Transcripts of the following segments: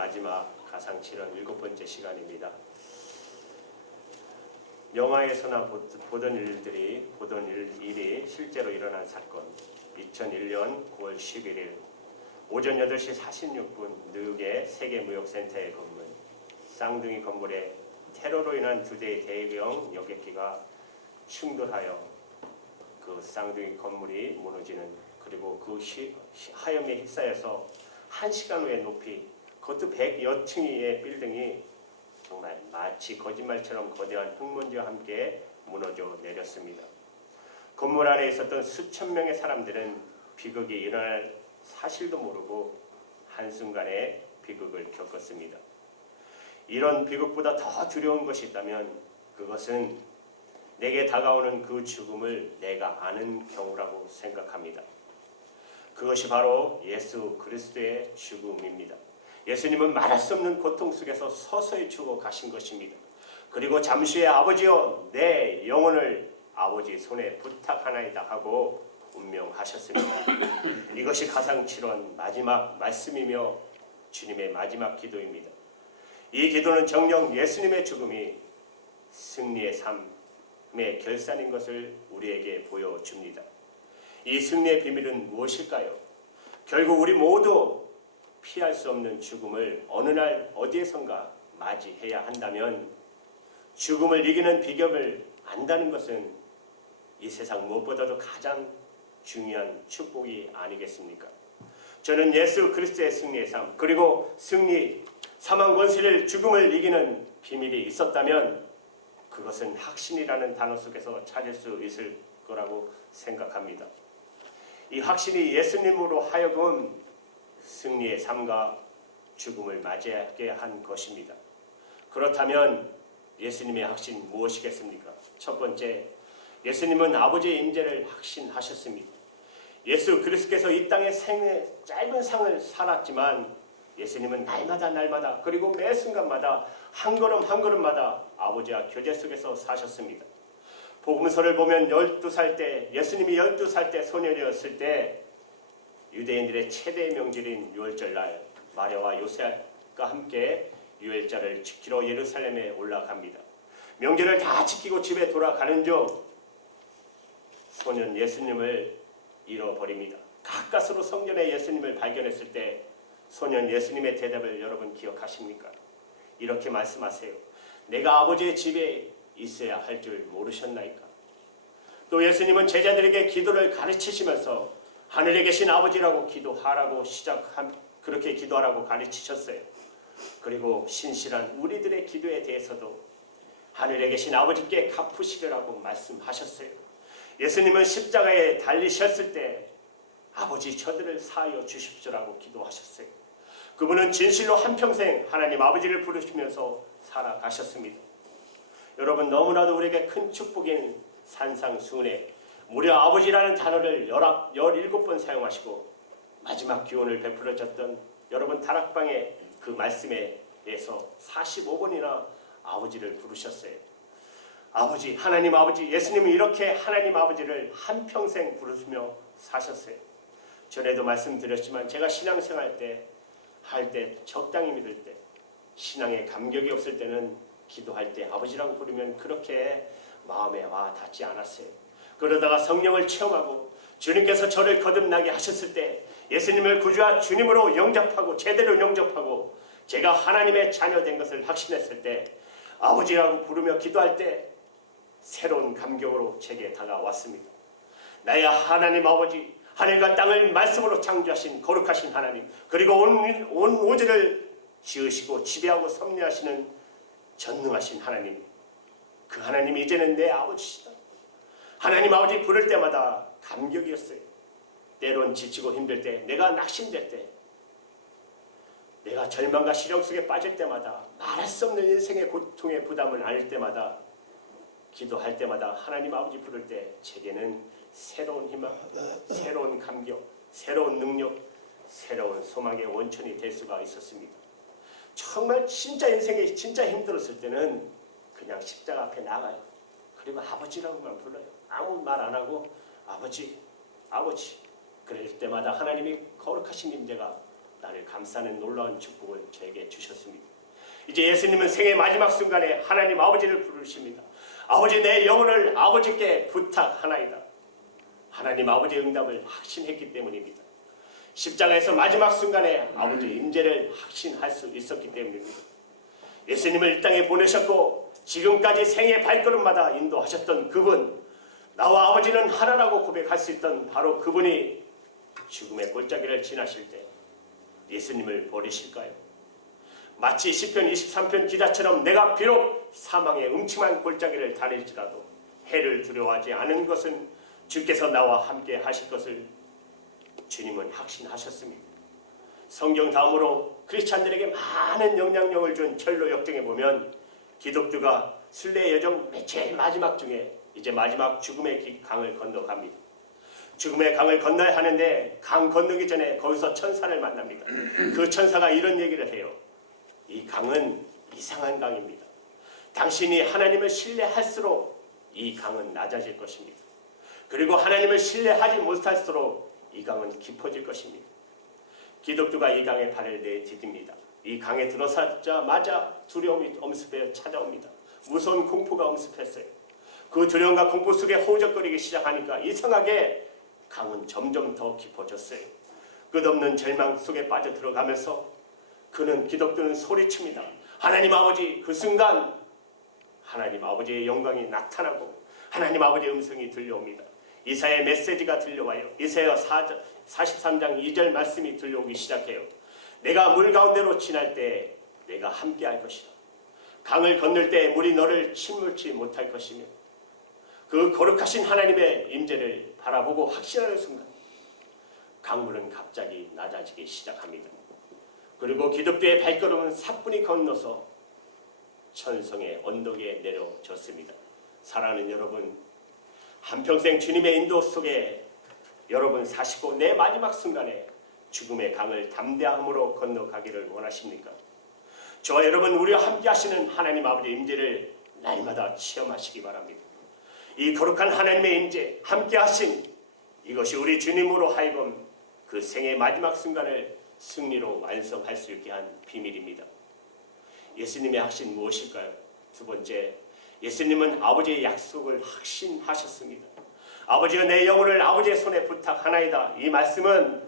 마지막 가상칠언 7번째 시간입니다. 영화에서나 보던 일이 실제로 일어난 사건. 2001년 9월 11일 오전 8시 46분 뉴욕의 세계무역센터에 건물 쌍둥이 건물에 테러로 인한 2대의 대형 여객기가 충돌하여 그 쌍둥이 건물이 무너지는, 그리고 그 하염에 휩싸여서 1시간 후에 높이, 그것도 100여 층의 빌딩이 정말 마치 거짓말처럼 거대한 흙먼지와 함께 무너져 내렸습니다. 건물 안에 있었던 수천 명의 사람들은 비극이 일어날 사실도 모르고 한순간에 비극을 겪었습니다. 이런 비극보다 더 두려운 것이 있다면 그것은 내게 다가오는 그 죽음을 내가 아는 경우라고 생각합니다. 그것이 바로 예수 그리스도의 죽음입니다. 예수님은 말할 수 없는 고통 속에서 서서히 죽어 가신 것입니다. 그리고 잠시 후에 아버지여 내 영혼을 아버지 손에 부탁하나이다 하고 운명하셨습니다. 이것이 가상칠언 마지막 말씀이며 주님의 마지막 기도입니다. 이 기도는 정녕 예수님의 죽음이 승리의 삶의 결산인 것을 우리에게 보여줍니다. 이 승리의 비밀은 무엇일까요? 결국 우리 모두 피할 수 없는 죽음을 어느 날 어디에선가 맞이해야 한다면 죽음을 이기는 비결을 안다는 것은 이 세상 무엇보다도 가장 중요한 축복이 아니겠습니까? 저는 예수 그리스도의 승리의 삶, 그리고 승리, 사망 권세를 죽음을 이기는 비밀이 있었다면 그것은 확신이라는 단어 속에서 찾을 수 있을 거라고 생각합니다. 이 확신이 예수님으로 하여금 승리의 삶과 죽음을 맞이하게 한 것입니다. 그렇다면 예수님의 확신 무엇이겠습니까? 첫 번째, 예수님은 아버지의 임재를 확신하셨습니다. 예수 그리스도께서 이 땅의 생의 짧은 상을 살았지만 예수님은 날마다 그리고 매 순간마다 한 걸음마다 아버지와 교제 속에서 사셨습니다. 복음서를 보면 12살 때, 예수님이 12살 때 소년이었을 때 유대인들의 최대의 명절인 유월절날 마리아와 요셉과 함께 유월절을 지키러 예루살렘에 올라갑니다. 명절을 다 지키고 집에 돌아가는 중 소년 예수님을 잃어버립니다. 가까스로 성전에 예수님을 발견했을 때 소년 예수님의 대답을 여러분 기억하십니까? 이렇게 말씀하세요. 내가 아버지의 집에 있어야 할 줄 모르셨나이까? 또 예수님은 제자들에게 기도를 가르치시면서 하늘에 계신 아버지라고 기도하라고 그렇게 기도하라고 가르치셨어요. 그리고 신실한 우리들의 기도에 대해서도 하늘에 계신 아버지께 갚으시리라고 말씀하셨어요. 예수님은 십자가에 달리셨을 때 아버지 저들을 사하여 주십시오라고 기도하셨어요. 그분은 진실로 한평생 하나님 아버지를 부르시면서 살아가셨습니다. 여러분, 너무나도 우리에게 큰 축복인 산상수훈에 무려 아버지라는 단어를 17번 사용하시고 마지막 기원을 베풀어졌던 여러분 다락방의 그 말씀에 의해서 45번이나 아버지를 부르셨어요. 아버지, 하나님 아버지, 예수님은 이렇게 하나님 아버지를 한평생 부르시며 사셨어요. 전에도 말씀드렸지만 제가 신앙생활 할 때 적당히 믿을 때, 신앙에 감격이 없을 때는 기도할 때 아버지라고 부르면 그렇게 마음에 와 닿지 않았어요. 그러다가 성령을 체험하고 주님께서 저를 거듭나게 하셨을 때 예수님을 구주와 주님으로 영접하고 제대로 영접하고 제가 하나님의 자녀 된 것을 확신했을 때 아버지라고 부르며 기도할 때 새로운 감격으로 제게 다가왔습니다. 나의 하나님 아버지, 하늘과 땅을 말씀으로 창조하신 거룩하신 하나님, 그리고 온 우주를 지으시고 지배하고 섭리하시는 전능하신 하나님, 그 하나님이 이제는 내 아버지시다. 하나님 아버지 부를 때마다 감격이었어요. 때론 지치고 힘들 때, 내가 낙심될 때, 내가 절망과 시련 속에 빠질 때마다, 말할 수 없는 인생의 고통의 부담을 안을 때마다, 기도할 때마다 하나님 아버지 부를 때 제게는 새로운 희망, 새로운 감격, 새로운 능력, 새로운 소망의 원천이 될 수가 있었습니다. 정말 진짜 인생이 진짜 힘들었을 때는 그냥 십자가 앞에 나가요. 그리고 아버지라고만 불러요. 아무 말 안 하고 아버지, 아버지. 그럴 때마다 하나님이 거룩하신 임재가 나를 감싸는 놀라운 축복을 저에게 주셨습니다. 이제 예수님은 생의 마지막 순간에 하나님 아버지를 부르십니다. 아버지, 내 영혼을 아버지께 부탁하나이다. 하나님 아버지의 응답을 확신했기 때문입니다. 십자가에서 마지막 순간에 아버지의 임재를 확신할 수 있었기 때문입니다. 예수님을 이 땅에 보내셨고 지금까지 생의 발걸음마다 인도하셨던 그분, 나와 아버지는 하나라고 고백할 수 있던 바로 그분이 죽음의 골짜기를 지나실 때 예수님을 버리실까요? 마치 시편 23편 기자처럼 내가 비록 사망의 음침한 골짜기를 다닐지라도 해를 두려워하지 않은 것은 주께서 나와 함께 하실 것을 주님은 확신하셨습니다. 성경 다음으로 크리스찬들에게 많은 영향력을 준 철로 역정에 보면 기독교가 순례의 여정 제일 마지막 중에 이제 마지막 죽음의 강을 건너갑니다. 죽음의 강을 건너야 하는데 강 건너기 전에 거기서 천사를 만납니다. 그 천사가 이런 얘기를 해요. 이 강은 이상한 강입니다. 당신이 하나님을 신뢰할수록 이 강은 낮아질 것입니다. 그리고 하나님을 신뢰하지 못할수록 이 강은 깊어질 것입니다. 기독교가 이 강에 발을 내디딥니다. 이 강에 들어서자마자 두려움이 엄습해 찾아옵니다. 무서운 공포가 엄습했어요. 그 두려움과 공포 속에 호적거리기 시작하니까 이상하게 강은 점점 더 깊어졌어요. 끝없는 절망 속에 빠져 들어가면서 기독교는 소리칩니다. 하나님 아버지. 그 순간 하나님 아버지의 영광이 나타나고 하나님 아버지의 음성이 들려옵니다. 이사야의 메시지가 들려와요. 이사야 43장 2절 말씀이 들려오기 시작해요. 내가 물 가운데로 지날 때 내가 함께 할 것이다. 강을 건널 때 물이 너를 침몰치 못할 것이며 그 거룩하신 하나님의 임재를 바라보고 확신하는 순간 강물은 갑자기 낮아지기 시작합니다. 그리고 기독교의 발걸음은 사뿐히 건너서 천성의 언덕에 내려졌습니다. 사랑하는 여러분, 한평생 주님의 인도 속에 여러분 사시고 내 마지막 순간에 죽음의 강을 담대함으로 건너가기를 원하십니까? 저와 여러분, 우리와 함께 하시는 하나님 아버지의 임재를 날마다 체험하시기 바랍니다. 이 거룩한 하나님의 임재, 함께 하심, 이것이 우리 주님으로 하여금 그 생의 마지막 순간을 승리로 완성할 수 있게 한 비밀입니다. 예수님의 확신 무엇일까요? 두 번째, 예수님은 아버지의 약속을 확신하셨습니다. 아버지여, 내 영혼을 아버지의 손에 부탁하나이다. 이 말씀은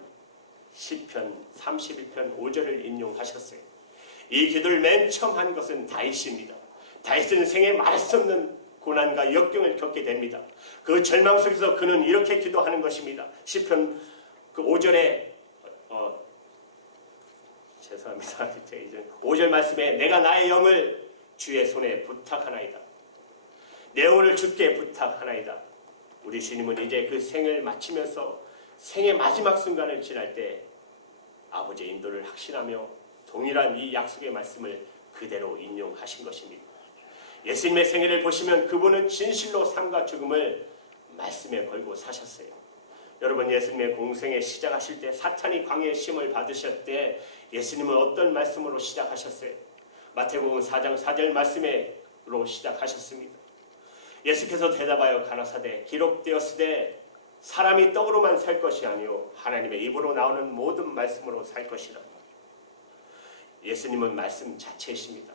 시편 31편 5절을 인용하셨어요. 이 기도를 맨 처음 한 것은 다윗입니다. 다윗은 생에 말할 수 없는 고난과 역경을 겪게 됩니다. 그 절망 속에서 그는 이렇게 기도하는 것입니다. 시편 그 5절에 죄송합니다. 5절 말씀에 내가 나의 영을 주의 손에 부탁하나이다. 내 영혼을 주께 부탁하나이다. 우리 주님은 이제 그 생을 마치면서 생의 마지막 순간을 지날 때 아버지의 인도를 확신하며 동일한 이 약속의 말씀을 그대로 인용하신 것입니다. 예수님의 생애를 보시면 그분은 진실로 삶과 죽음을 말씀에 걸고 사셨어요. 여러분, 예수님의 공생에 시작하실 때 사탄이 광야의 시험을 받으실 때 예수님은 어떤 말씀으로 시작하셨어요? 마태복음 4장 4절 말씀으로 시작하셨습니다. 예수께서 대답하여 가라사대 기록되었으되 사람이 떡으로만 살 것이 아니요 하나님의 입으로 나오는 모든 말씀으로 살 것이라. 예수님은 말씀 자체이십니다.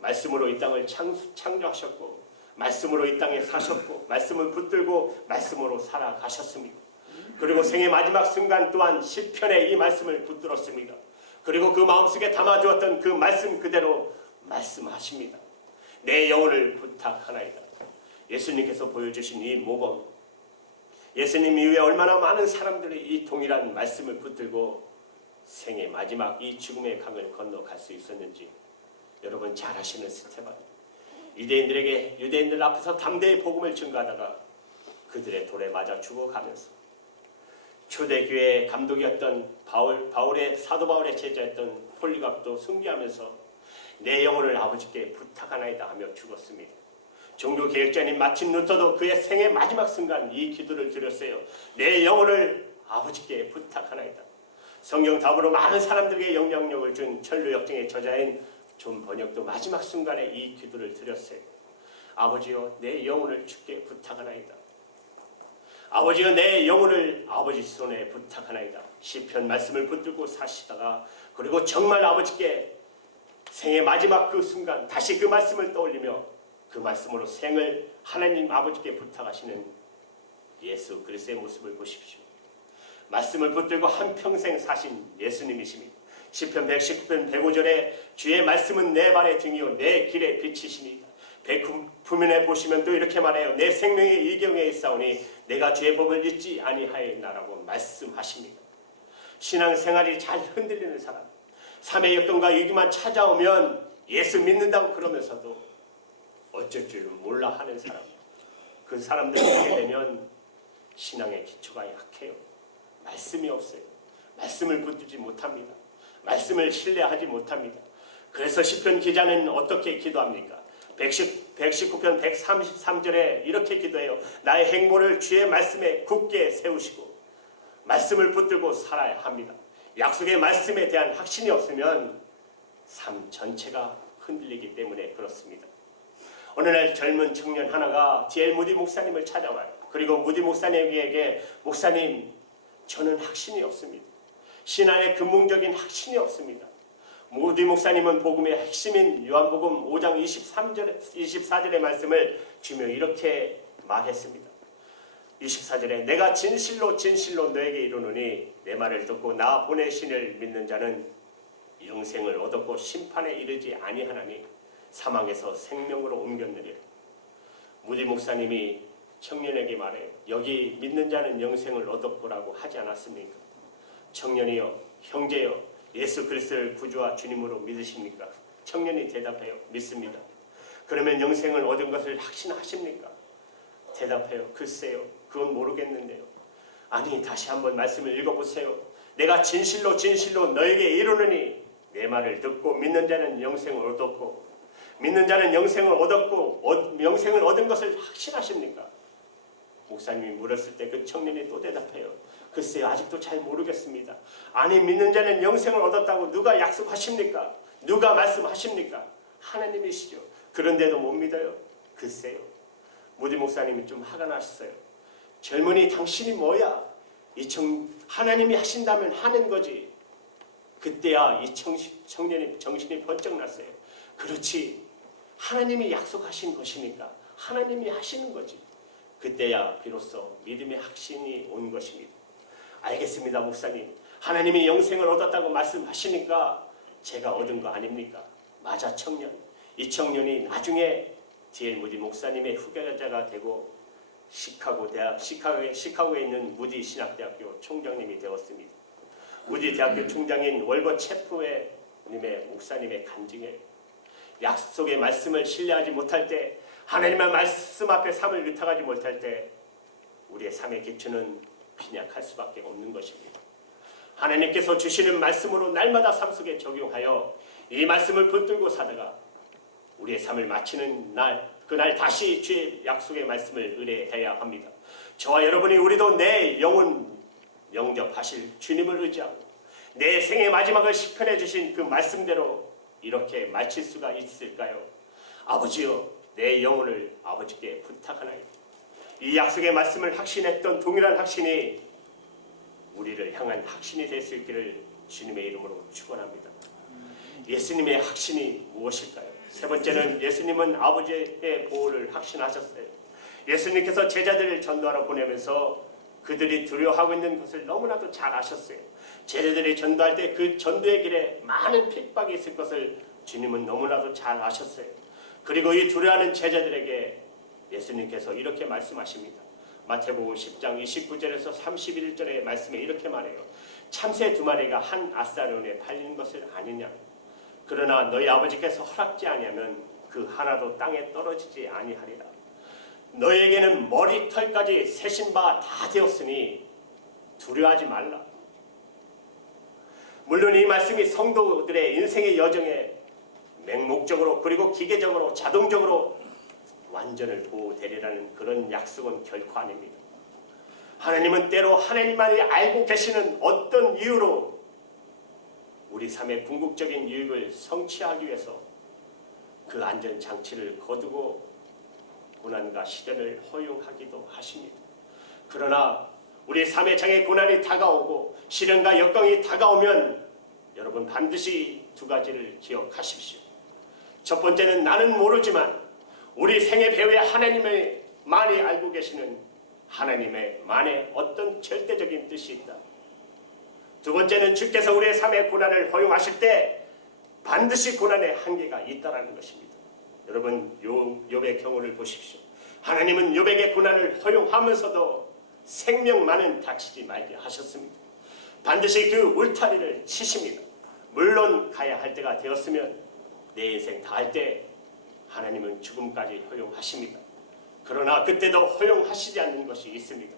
말씀으로 이 땅을 창조하셨고 말씀으로 이 땅에 사셨고 말씀을 붙들고 말씀으로 살아가셨습니다. 그리고 생의 마지막 순간 또한 시편에 이 말씀을 붙들었습니다. 그리고 그 마음속에 담아두었던 그 말씀 그대로 말씀하십니다. 내 영혼을 부탁하나이다. 예수님께서 보여주신 이 모범, 예수님 이후에 얼마나 많은 사람들이 이 동일한 말씀을 붙들고 생의 마지막 이 죽음의 강을 건너갈 수 있었는지 여러분 잘 아시는 스테반, 유대인들 앞에서 담대히 복음을 증거하다가 그들의 돌에 맞아 죽어가면서 초대교회의 감독이었던 사도 바울의 제자였던 폴리갑도 순교하면서 내 영혼을 아버지께 부탁하나이다 하며 죽었습니다. 종교개혁자인 마틴 루터도 그의 생의 마지막 순간 이 기도를 드렸어요. 내 영혼을 아버지께 부탁하나이다. 성경 답으로 많은 사람들에게 영향력을 준 철로 역정의 저자인 존 번역도 마지막 순간에 이 기도를 드렸어요. 아버지여, 내 영혼을 주께 부탁하나이다. 아버지여, 내 영혼을 아버지 손에 부탁하나이다. 시편 말씀을 붙들고 사시다가 그리고 정말 아버지께 생의 마지막 그 순간 다시 그 말씀을 떠올리며 그 말씀으로 생을 하나님 아버지께 부탁하시는 예수 그리스도의 모습을 보십시오. 말씀을 붙들고 한평생 사신 예수님이십니다. 시편 119편 105절에 주의 말씀은 내 발의 등이요 내 길의 빛이시니이다. 백부면에 보시면 또 이렇게 말해요. 내 생명의 이경에 있사오니 내가 주의 법을 잊지 아니하였나라고 말씀하십니다. 신앙생활이 잘 흔들리는 사람, 삶의 여건과 위기만 찾아오면 예수 믿는다고 그러면서도 어쩔 줄 몰라 하는 사람, 그 사람들 보게 되면 신앙의 기초가 약해요. 말씀이 없어요. 말씀을 붙들지 못합니다. 말씀을 신뢰하지 못합니다. 그래서 시편 기자는 어떻게 기도합니까? 119편 133절에 이렇게 기도해요. 나의 행보를 주의 말씀에 굳게 세우시고 말씀을 붙들고 살아야 합니다. 약속의 말씀에 대한 확신이 없으면 삶 전체가 흔들리기 때문에 그렇습니다. 어느 날 젊은 청년 하나가 D.L. 무디 목사님을 찾아와요. 그리고 무디 목사님에게 목사님, 저는 확신이 없습니다. 신앙의 근본적인 확신이 없습니다. 무디 목사님은 복음의 핵심인 요한복음 5장 24절의 말씀을 주며 이렇게 말했습니다. 24절에 내가 진실로 진실로 너에게 이르노니 내 말을 듣고 나 보내신을 믿는 자는 영생을 얻었고 심판에 이르지 아니하나니 사망에서 생명으로 옮겼느니라. 무디 목사님이 청년에게 말해요. 여기 믿는 자는 영생을 얻었고라고 하지 않았습니까? 청년이여, 형제여, 예수 그리스도를 구주와 주님으로 믿으십니까? 청년이 대답해요. 믿습니다. 그러면 영생을 얻은 것을 확신하십니까? 대답해요. 글쎄요, 그건 모르겠는데요. 아니, 다시 한번 말씀을 읽어보세요. 내가 진실로 진실로 너에게 이르노니 내 말을 듣고 믿는 자는 영생을 얻었고 믿는 자는 영생을 얻었고 영생을 얻은 것을 확신하십니까? 목사님이 물었을 때 그 청년이 또 대답해요. 글쎄요, 아직도 잘 모르겠습니다. 아니, 믿는 자는 영생을 얻었다고 누가 약속하십니까? 누가 말씀하십니까? 하나님이시죠. 그런데도 못 믿어요. 글쎄요. 무디 목사님이 좀 화가 나셨어요. 젊은이, 당신이 뭐야? 하나님이 하신다면 하는 거지. 그때야 이 청년이 정신이 번쩍 났어요. 그렇지, 하나님이 약속하신 것이니까 하나님이 하시는 거지. 그때야 비로소 믿음의 확신이 온 것입니다. 알겠습니다, 목사님. 하나님이 영생을 얻었다고 말씀하시니까 제가 얻은 거 아닙니까? 맞아, 청년. 이 청년이 나중에 D.L. 무디 목사님의 후계자가 되고 시카고에 있는 무디 신학대학교 총장님이 되었습니다. 무디 대학교 총장인 월버 체프님의 목사님의 간증에 약속의 말씀을 신뢰하지 못할 때, 하나님의 말씀 앞에 삶을 의탁하지 못할 때 우리의 삶의 기초는 빈약할 수밖에 없는 것입니다. 하나님께서 주시는 말씀으로 날마다 삶 속에 적용하여 이 말씀을 붙들고 사다가 우리의 삶을 마치는 날, 그날 다시 주의 약속의 말씀을 의뢰해야 합니다. 저와 여러분이 우리도 내 영혼 영접하실 주님을 의지하고 내 생의 마지막을 시편해 주신 그 말씀대로 이렇게 마칠 수가 있을까요? 아버지여, 내 영혼을 아버지께 부탁하나이다. 이 약속의 말씀을 확신했던 동일한 확신이 우리를 향한 확신이 될 수 있기를 주님의 이름으로 축원합니다. 예수님의 확신이 무엇일까요? 세 번째는 예수님은 아버지의 보호를 확신하셨어요. 예수님께서 제자들을 전도하러 보내면서 그들이 두려워하고 있는 것을 너무나도 잘 아셨어요. 제자들이 전도할 때 그 전도의 길에 많은 핍박이 있을 것을 주님은 너무나도 잘 아셨어요. 그리고 이 두려워하는 제자들에게 예수님께서 이렇게 말씀하십니다. 마태복음 10장 29절에서 31절의 말씀에 이렇게 말해요. 참새 2마리가 한 아사론에 팔리는 것을 아느냐? 그러나 너희 아버지께서 허락지 아니하면 그 하나도 땅에 떨어지지 아니하리라. 너에게는 머리털까지 세신 바 다 되었으니 두려워하지 말라. 물론 이 말씀이 성도들의 인생의 여정에 맹목적으로 그리고 기계적으로 자동적으로 완전을 보호되리라는 그런 약속은 결코 아닙니다. 하나님은 때로 하나님만이 알고 계시는 어떤 이유로 우리 삶의 궁극적인 유익을 성취하기 위해서 그 안전장치를 거두고 고난과 시련을 허용하기도 하십니다. 그러나 우리 삶의 장에 고난이 다가오고 시련과 역경이 다가오면 여러분 반드시 두 가지를 기억하십시오. 첫 번째는 나는 모르지만 우리 생애 배후에 하나님을 많이 알고 계시는 하나님의 만에 어떤 절대적인 뜻이 있다. 두 번째는 주께서 우리의 삶의 고난을 허용하실 때 반드시 고난의 한계가 있다라는 것입니다. 여러분 욥의 경우를 보십시오. 하나님은 욥에게 고난을 허용하면서도 생명만은 다치지 말게 하셨습니다. 반드시 그 울타리를 치십니다. 물론 가야 할 때가 되었으면 내 인생 다할 때 하나님은 죽음까지 허용하십니다. 그러나 그때도 허용하시지 않는 것이 있습니다.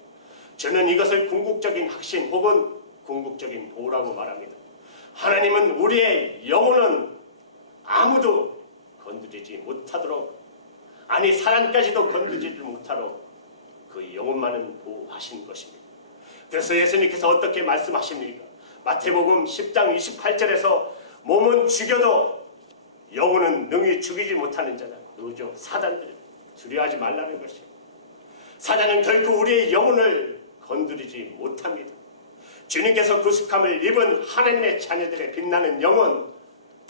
저는 이것을 궁극적인 확신 혹은 궁극적인 보호라고 말합니다. 하나님은 우리의 영혼은 아무도 건드리지 못하도록, 아니 사람까지도 건드리지 못하도록 그 영혼만은 보호하신 것입니다. 그래서 예수님께서 어떻게 말씀하십니까? 마태복음 10장 28절에서 몸은 죽여도 영혼은 능히 죽이지 못하는 자다. 누구죠? 사단들. 두려워하지 말라는 것이에요. 사단은 결코 우리의 영혼을 건드리지 못합니다. 주님께서 구속함을 입은 하나님의 자녀들의 빛나는 영혼,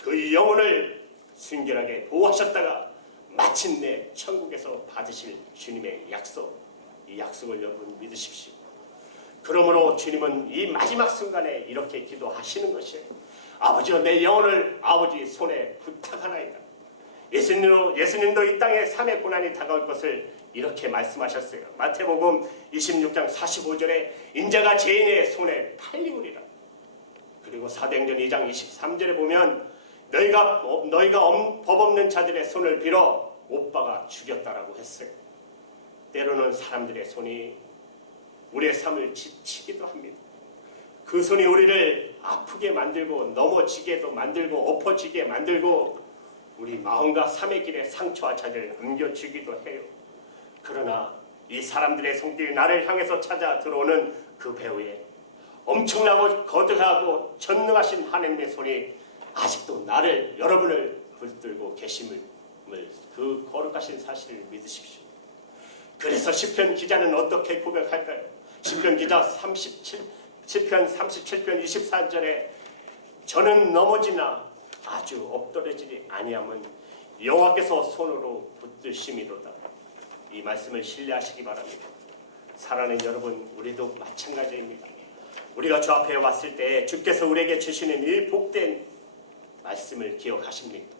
그 영혼을 순결하게 보호하셨다가 마침내 천국에서 받으실 주님의 약속, 이 약속을 여러분 믿으십시오. 그러므로 주님은 이 마지막 순간에 이렇게 기도하시는 것이에요. 아버지여, 내 영혼을 아버지 손에 부탁하나이다. 예수님도 이 땅에 삶의 고난이 다가올 것을 이렇게 말씀하셨어요. 마태복음 26장 45절에 인자가 죄인의 손에 팔리우리라. 그리고 사도행전 2장 23절에 보면 너희가 법 없는 자들의 손을 빌어 못 박아 죽였다라고 했어요. 때로는 사람들의 손이 우리의 삶을 지치기도 합니다. 그 손이 우리를 아프게 만들고 넘어지게도 만들고 엎어지게 만들고 우리 마음과 삶의 길에 상처와 자를 안겨주기도 해요. 그러나 이 사람들의 손길이 나를 향해서 찾아 들어오는 그 배후에 엄청나고 거대하고 전능하신 하나님의 손이 아직도 나를, 여러분을 붙들고 계심을, 그 거룩하신 사실을 믿으십시오. 그래서 시편 기자는 어떻게 고백할까요? 시편 기자 7편 37편 24절에 저는 넘어지나 아주 엎드러지지 아니함은 여호와께서 손으로 붙드심이로다. 이 말씀을 신뢰하시기 바랍니다. 사랑하는 여러분, 우리도 마찬가지입니다. 우리가 주 앞에 왔을 때 주께서 우리에게 주시는 이 복된 말씀을 기억하십니까?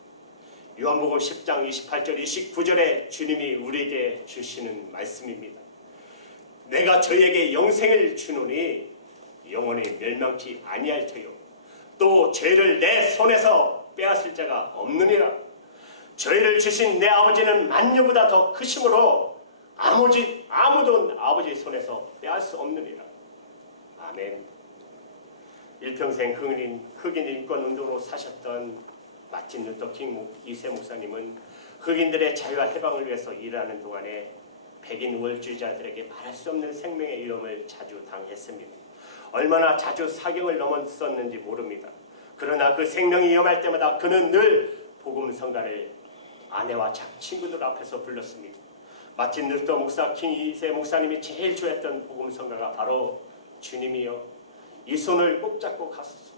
요한복음 10장 28절 29절에 주님이 우리에게 주시는 말씀입니다. 내가 저희에게 영생을 주노니 영원히 멸망치 아니할 터요 또 죄를 내 손에서 빼앗을 자가 없느니라. 저희를 주신 내 아버지는 만유보다 더 크심으로 아무도 아버지 손에서 빼앗을 수 없느니라. 아멘. 일평생 흑인 인권 운동으로 사셨던 마틴 루터 킹 2세 목사님은 흑인들의 자유와 해방을 위해서 일하는 동안에 백인 우월주의자들에게 말할 수 없는 생명의 위험을 자주 당했습니다. 얼마나 자주 사경을 넘었었는지 모릅니다. 그러나 그 생명이 위험할 때마다 그는 늘 복음 성가를 아내와 친구들 앞에서 불렀습니다. 마틴 루터 목사 킹 2세 목사님이 제일 좋아했던 복음 성가가 바로 주님이여 이 손을 꼭 잡고 가소서.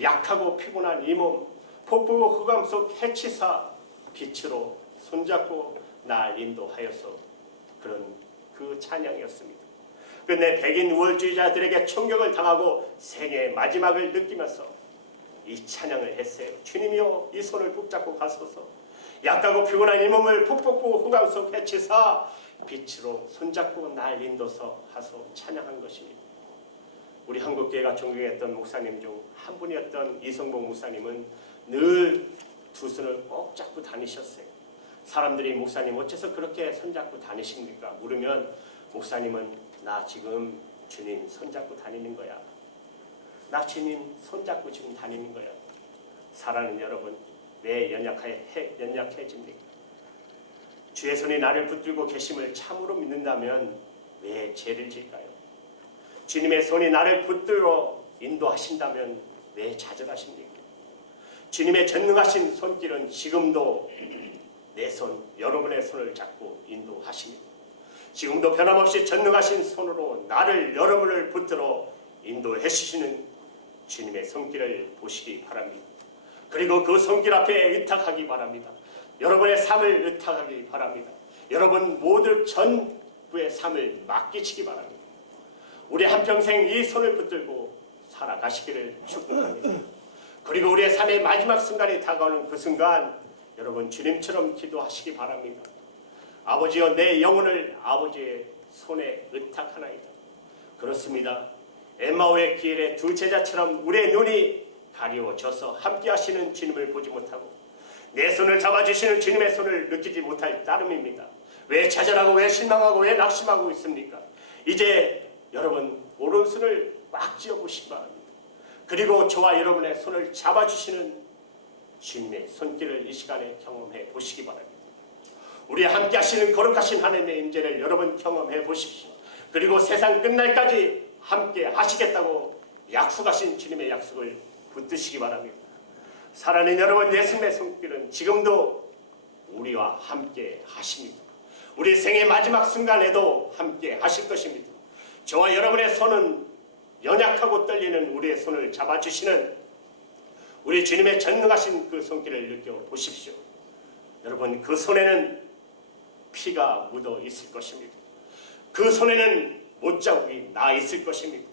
약하고 피곤한 이 몸 폭풍과 흑암 속 해치사 빛으로 손잡고 날 인도하여서, 그런 그 찬양이었습니다. 끝내 백인 우월주의자들에게 총격을 당하고 생애의 마지막을 느끼면서 이 찬양을 했어요. 주님이여 이 손을 붙잡고 가소서. 약하고 피곤한 이 몸을 폭풍과 흑암 속 해치사 빛으로 손잡고 날 인도서 하소 찬양한 것입니다. 우리 한국교회가 존경했던 목사님 중 한 분이었던 이성복 목사님은 늘 두 손을 꼭 잡고 다니셨어요. 사람들이 목사님 어째서 그렇게 손잡고 다니십니까? 물으면 목사님은 나 지금 주님 손잡고 다니는 거야. 나 주님 손잡고 지금 다니는 거야. 사랑하는 여러분, 왜 연약해집니까? 주의 손이 나를 붙들고 계심을 참으로 믿는다면 왜 죄를 질까요? 주님의 손이 나를 붙들어 인도하신다면 왜 좌절하십니까? 주님의 전능하신 손길은 지금도 내 손, 여러분의 손을 잡고 인도하십니다. 지금도 변함없이 전능하신 손으로 나를, 여러분을 붙들어 인도해 주시는 주님의 손길을 보시기 바랍니다. 그리고 그 손길 앞에 의탁하기 바랍니다. 여러분의 삶을 의탁하기 바랍니다. 여러분 모두 전부의 삶을 맡기시기 바랍니다. 우리 한평생 이 손을 붙들고 살아가시기를 축복합니다. 그리고 우리의 삶의 마지막 순간이 다가오는 그 순간 여러분 주님처럼 기도하시기 바랍니다. 아버지여, 내 영혼을 아버지의 손에 의탁하나이다. 그렇습니다. 엠마오의 길의 두 제자처럼 우리의 눈이 가려워져서 함께 하시는 주님을 보지 못하고 내 손을 잡아주시는 주님의 손을 느끼지 못할 따름입니다. 왜 좌절하고 왜 실망하고 왜 낙심하고 있습니까? 이제 여러분 오른손을 막 쥐어보시기 바랍니다. 그리고 저와 여러분의 손을 잡아주시는 주님의 손길을 이 시간에 경험해 보시기 바랍니다. 우리 함께 하시는 거룩하신 하나님의 임재를 여러분 경험해 보십시오. 그리고 세상 끝날까지 함께 하시겠다고 약속하신 주님의 약속을 붙드시기 바랍니다. 사랑하는 여러분, 예수님의 손길은 지금도 우리와 함께 하십니다. 우리 생의 마지막 순간에도 함께 하실 것입니다. 저와 여러분의 손은 연약하고 떨리는 우리의 손을 잡아주시는 우리 주님의 전능하신 그 손길을 느껴보십시오. 여러분, 그 손에는 피가 묻어 있을 것입니다. 그 손에는 못자국이 나 있을 것입니다.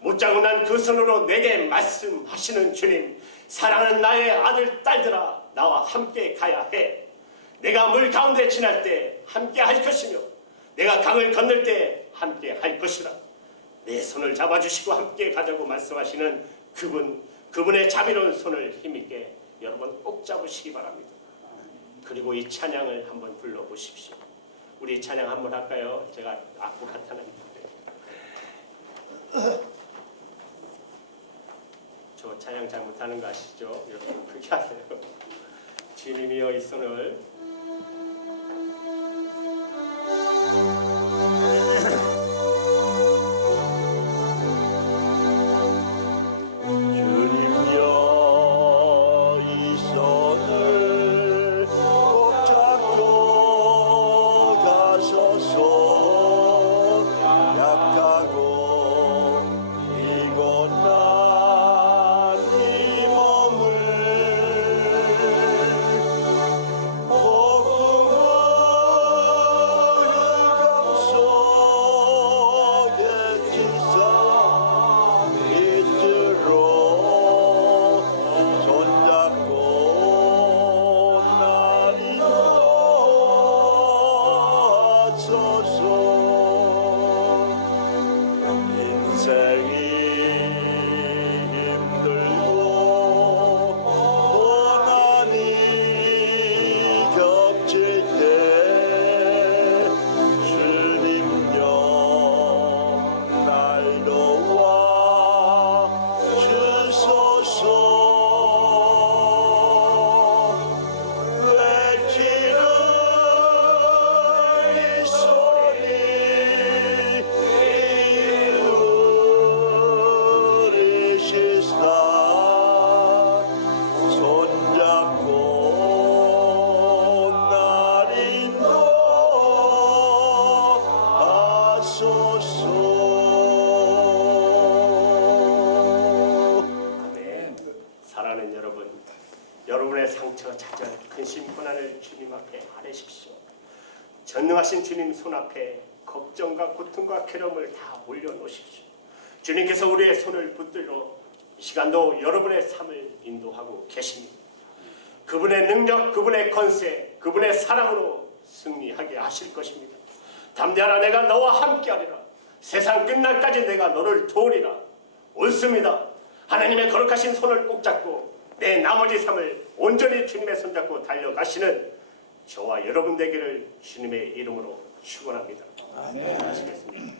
못자국 난 그 손으로 내게 말씀하시는 주님, 사랑하는 나의 아들 딸들아, 나와 함께 가야 해. 내가 물 가운데 지날 때 함께 할 것이며 내가 강을 건널 때 함께 할 것이라. 내 손을 잡아주시고 함께 가자고 말씀하시는 그분의 자비로운 손을 힘있게 여러분 꼭 잡으시기 바랍니다. 그리고 이 찬양을 한번 불러보십시오. 우리 찬양 한번 할까요? 제가 악보 나타납니다. 저 찬양 잘 못하는 거 아시죠? 여러분 그렇게 하세요. 주님이여 이 손을 여러분의 상처, 좌절, 근심, 고난을 주님 앞에 아뢰십시오. 전능하신 주님 손 앞에 걱정과 고통과 괴로움을 다 올려놓으십시오. 주님께서 우리의 손을 붙들어 이 시간도 여러분의 삶을 인도하고 계십니다. 그분의 능력, 그분의 권세, 그분의 사랑으로 승리하게 하실 것입니다. 담대하라, 내가 너와 함께하리라. 세상 끝날까지 내가 너를 도우리라. 옳습니다. 하나님의 거룩하신 손을 꼭 잡고 내 나머지 삶을 온전히 주님의 손잡고 달려가시는 저와 여러분 되기를 주님의 이름으로 축원합니다. 아멘. 하시겠습니다.